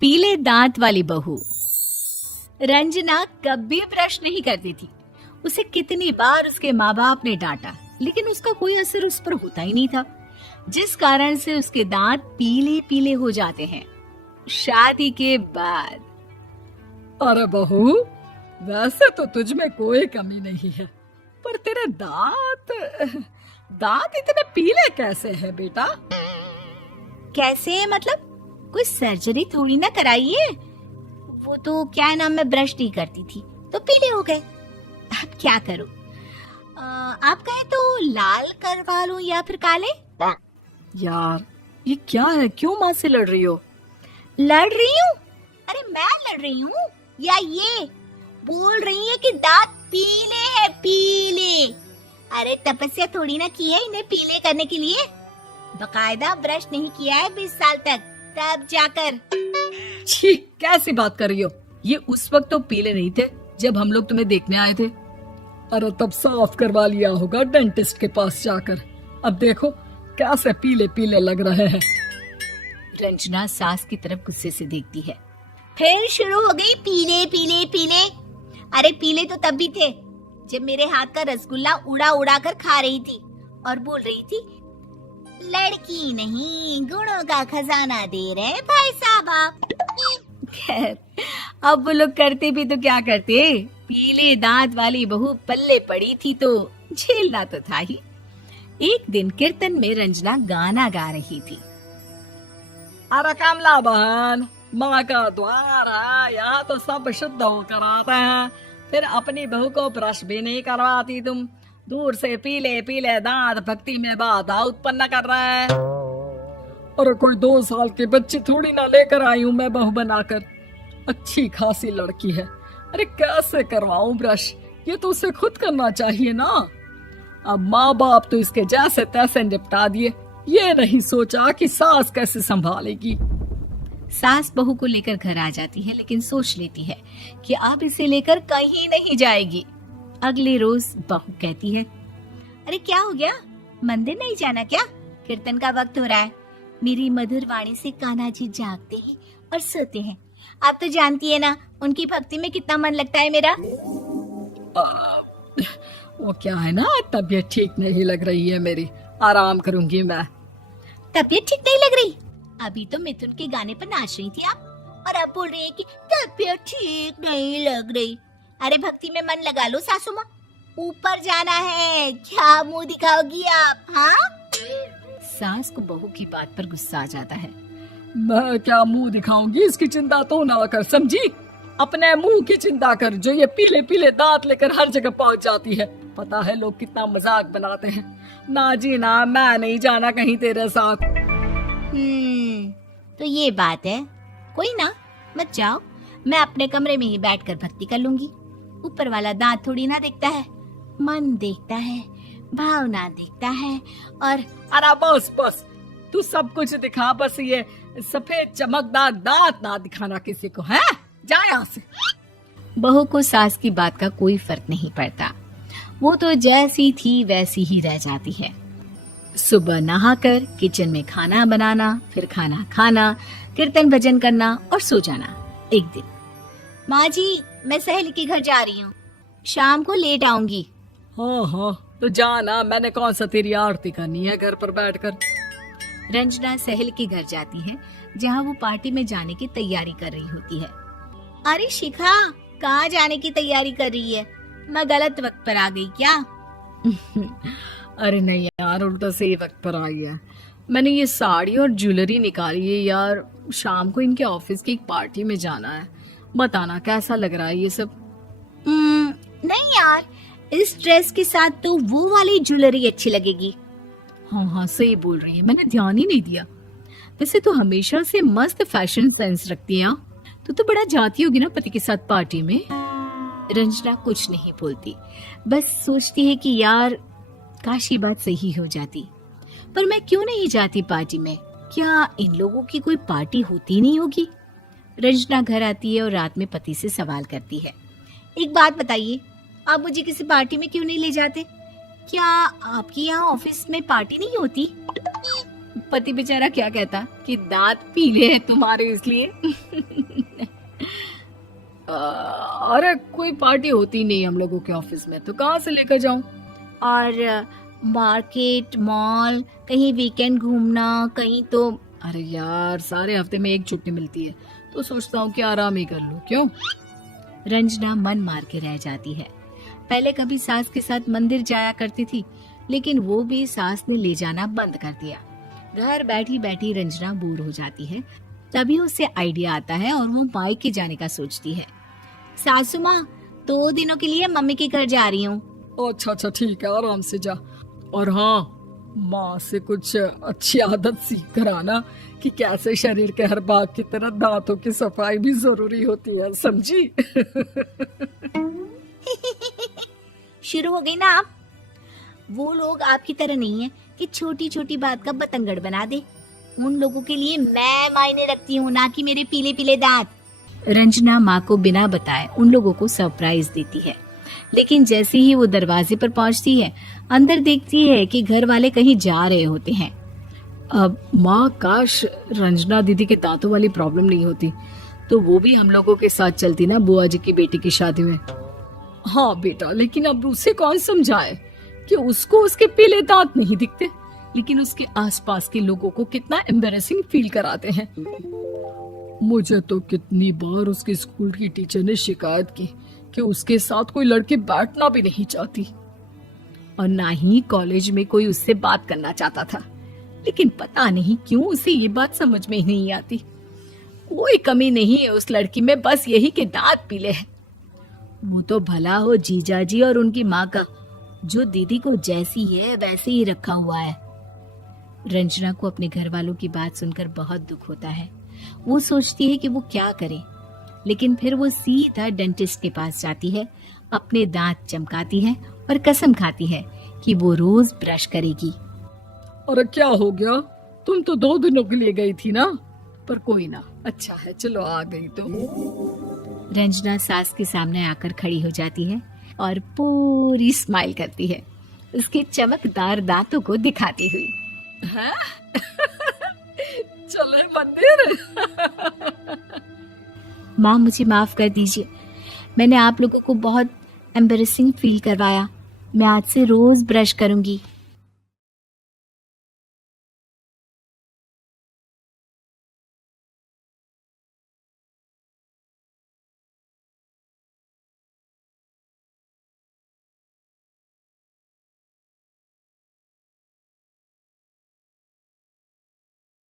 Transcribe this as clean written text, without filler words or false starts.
पीले दांत वाली बहू। रंजना कभी ब्रश नहीं करती थी। उसे कितनी बार उसके माँ बाप ने डांटा, लेकिन उसका कोई असर उस पर होता ही नहीं था, जिस कारण से उसके दांत पीले पीले हो जाते हैं। शादी के बाद अरे बहू, वैसे तो तुझ में कोई कमी नहीं है, पर तेरे दांत दांत इतने पीले कैसे हैं बेटा? कैसे मतलब? कोई सर्जरी थोड़ी ना कराइए। वो तो क्या नाम, मैं ब्रश नहीं करती थी तो पीले हो गए। अब क्या करूं? आप कहें तो लाल करवा लूं या फिर काले? यार ये क्या है, क्यों माँ से लड़ रही हो? लड़ रही हूँ? अरे मैं लड़ रही हूँ या ये बोल रही है कि दांत पीले हैं, पीले। अरे तपस्या थोड़ी ना की है इन्हें पीले करने के लिए। बकायदा ब्रश नहीं किया है 20 साल तक, तब जाकर। छी, कैसी बात कर रही हो? ये उस वक्त तो पीले नहीं थे जब हम लोग तुम्हें देखने आए थे। अरे तब साफ करवा लिया होगा डेंटिस्ट के पास जाकर। अब देखो कैसे पीले पीले लग रहे हैं। रंजना सास की तरफ गुस्से से देखती है। फिर शुरू हो गई पीले पीले पीले। अरे पीले तो तब भी थे जब मेरे हाथ का रसगुल्ला उड़ा उड़ा कर खा रही थी और बोल रही थी, लड़की नहीं गुणों का खजाना दे रहे भाई साहब आप। खैर, अब वो लोग करते भी तो क्या करते, पीले दांत वाली बहू पल्ले पड़ी थी तो झेलना तो था ही। एक दिन कीर्तन में रंजना गाना गा रही थी। अरे कमला बहन, माँ का द्वार है, यहाँ तो सब शुद्ध होकर आते हैं, फिर अपनी बहू को ब्रश भी नहीं करवाती तुम। दूर से पीले पीले दांत भक्ति में बाधा उत्पन्न कर रहे हैं। अरे कोई 2 साल के बच्ची थोड़ी ना लेकर आई हूँ मैं बहू बनाकर। अच्छी खासी लड़की है, अरे कैसे करवाऊं ब्रश? ये तो उसे खुद करना चाहिए ना। अब माँ बाप तो इसके जैसे तैसे निपटा दिए, ये नहीं सोचा कि सास कैसे संभालेगी। सास बहू को लेकर घर आ जाती है, लेकिन सोच लेती है कि अब इसे लेकर कहीं नहीं जाएगी। अगले रोज बहू कहती है, अरे क्या हो गया, मंदिर नहीं जाना क्या? कीर्तन का वक्त हो रहा है। मेरी मधुर वाणी से कान्हा जी जागते हैं और सोते हैं। आप तो जानती है ना उनकी भक्ति में कितना मन लगता है मेरा। वो क्या है ना, तबीयत ठीक नहीं लग रही है मेरी, आराम करूंगी मैं। तबीयत ठीक नहीं लग रही? अभी तो मिथुन के गाने पर नाच रही थी आप, और अब बोल रही है कि तबीयत ठीक नहीं लग रही। अरे भक्ति में मन लगा लो सासू माँ, ऊपर जाना है, क्या मुंह दिखाओगी आप? हाँ? सास को बहू की बात पर गुस्सा आ जाता है। मैं क्या मुंह दिखाऊंगी, इसकी चिंता तो ना कर, समझी? अपने मुंह की चिंता कर, जो ये पीले पीले दांत लेकर हर जगह पहुंच जाती है। पता है लोग कितना मजाक बनाते हैं। ना जी ना, मैं नहीं जाना कहीं तेरे साथ। तो ये बात है। कोई ना, मत जाओ, मैं अपने कमरे में ही बैठकर भक्ति कर लूंगी। ऊपर वाला दांत थोड़ी ना देखता है, मन देखता है, भावना देखता है। और अरे बस बस, तू सब कुछ दिखा, बस ये सफेद चमकदार दांत ना दिखाना किसी को, है? जा यहाँ से। बहू को सास की बात का कोई फर्क नहीं पड़ता, वो तो जैसी थी वैसी ही रह जाती है। सुबह नहाकर किचन में खाना बनाना, फिर खाना खाना, कीर्तन भजन करना और सो जाना। एक दिन, माँ जी मैं सहेली के घर जा रही हूँ, शाम को लेट आऊंगी। हाँ हाँ तो जाना, मैंने कौन सा तेरी आरती करनी है घर पर बैठकर। रंजना सहेली के घर जाती है, जहाँ वो पार्टी में जाने की तैयारी कर रही होती है। अरे शिखा, कहाँ जाने की तैयारी कर रही है? मैं गलत वक्त पर आ गई क्या? अरे नहीं यार, उल्टा सही वक्त पर आई है। मैंने ये साड़ी और ज्वेलरी निकाली है यार, शाम को इनके ऑफिस की एक पार्टी में जाना है। बताना कैसा लग रहा है ये सब? नहीं यार, इस ड्रेस के साथ तो वो वाली ज्वेलरी अच्छी लगेगी। हाँ हाँ सही बोल रही है, मैंने ध्यान ही नहीं दिया। वैसे तो हमेशा से मस्त फैशन सेंस रखती है। तो बड़ा जाती होगी ना पति के साथ पार्टी में। रंजना कुछ नहीं बोलती, बस सोचती है कि यार काश ये बात सही हो जाती। पर मैं क्यों नहीं जाती पार्टी में? क्या इन लोगों की कोई पार्टी होती नहीं होगी? रंजना घर आती है और रात में पति से सवाल करती है, एक बात बताइए, आप मुझे किसी पार्टी में क्यों नहीं ले जाते? क्या आपकी यहाँ ऑफिस में पार्टी नहीं होती? पति बेचारा क्या कहता कि दांत पीले हैं तुम्हारे इसलिए। अरे कोई पार्टी होती नहीं हम लोगों के ऑफिस में, तो कहाँ से लेकर जाऊं? और मार्केट, मॉल, कहीं वीकेंड घूमना, कहीं तो। अरे यार, सारे हफ्ते में एक छुट्टी मिलती है, तो सोचता हूँ कि आराम ही कर लूं। क्यों? रंजना मन मार के रह जाती है। पहले कभी सास के साथ मंदिर जाया करती थी, लेकिन वो भी सास ने ले जाना बंद कर दिया। घर बैठी बैठी रंजना बोर हो जाती है। तभी उसे आइडिया आता है और वो मायके जाने का सोचती है। सासू माँ, 2 दिनों के लिए मम्मी के घर जा रही हूँ। अच्छा अच्छा, ठीक है, आराम से जा। और हाँ, माँ से कुछ अच्छी आदत सीख कर आना कि कैसे शरीर के हर भाग की तरह दांतों की सफाई भी जरूरी होती है, समझी? शुरू हो गई ना आप। वो लोग आपकी तरह नहीं है कि छोटी छोटी बात का बतंगड़ बना दे। उन लोगों के लिए मैं मायने रखती हूँ, ना कि मेरे पीले पीले दांत। रंजना माँ को बिना बताए उन लोगों को सरप्राइज देती है, लेकिन जैसे ही वो दरवाजे पर पहुंचती है, अंदर देखती है कि घर वाले कहीं जा रहे होते हैं। अब माँ, काश रंजना दीदी के दांतों वाली प्रॉब्लम नहीं होती, तो वो भी हम लोगों के साथ चलती ना बुआ जी की बेटी की शादी में। हाँ बेटा, लेकिन अब उसे कौन समझाए कि उसको उसके पीले दांत नहीं दिखते, लेकिन उसके आसपास के लोगों को कितना एम्बैरेसिंग फील कराते हैं। मुझे तो कितनी बार उसके स्कूल की टीचर ने शिकायत की कि उसके साथ कोई लड़की बैठना भी नहीं चाहती, और ना ही कॉलेज में कोई उससे बात करना चाहता था। लेकिन पता नहीं क्यों उसे ये बात समझ में ही नहीं आती। कोई कमी नहीं है उस लड़की में, बस यही कि दांत पीले हैं। वो तो भला हो जीजा जी और उनकी माँ का, जो दीदी को जैसी है वैसे ही रखा हुआ है। रंजना को अपने घर वालों की बात सुनकर बहुत दुख होता है। वो सोचती है कि वो क्या करे, लेकिन फिर वो सीधा डेंटिस्ट के पास जाती है, अपने दांत चमकाती है और कसम खाती है कि वो रोज ब्रश करेगी। अरे क्या हो गया? तुम तो 2 दिनों के लिए गई थी ना, पर कोई ना, अच्छा है, चलो आ गई तो। रंजना सास के सामने आकर खड़ी हो जाती है और पूरी स्माइल करती है, उसके चमकदार दांतों को दिखाती हुई। हैं? चले मंदिर? माँ, मुझे माफ कर दीजिए, मैंने आप लोगों को बहुत एम्बैरेसिंग फील करवाया। मैं आज से रोज ब्रश करूंगी।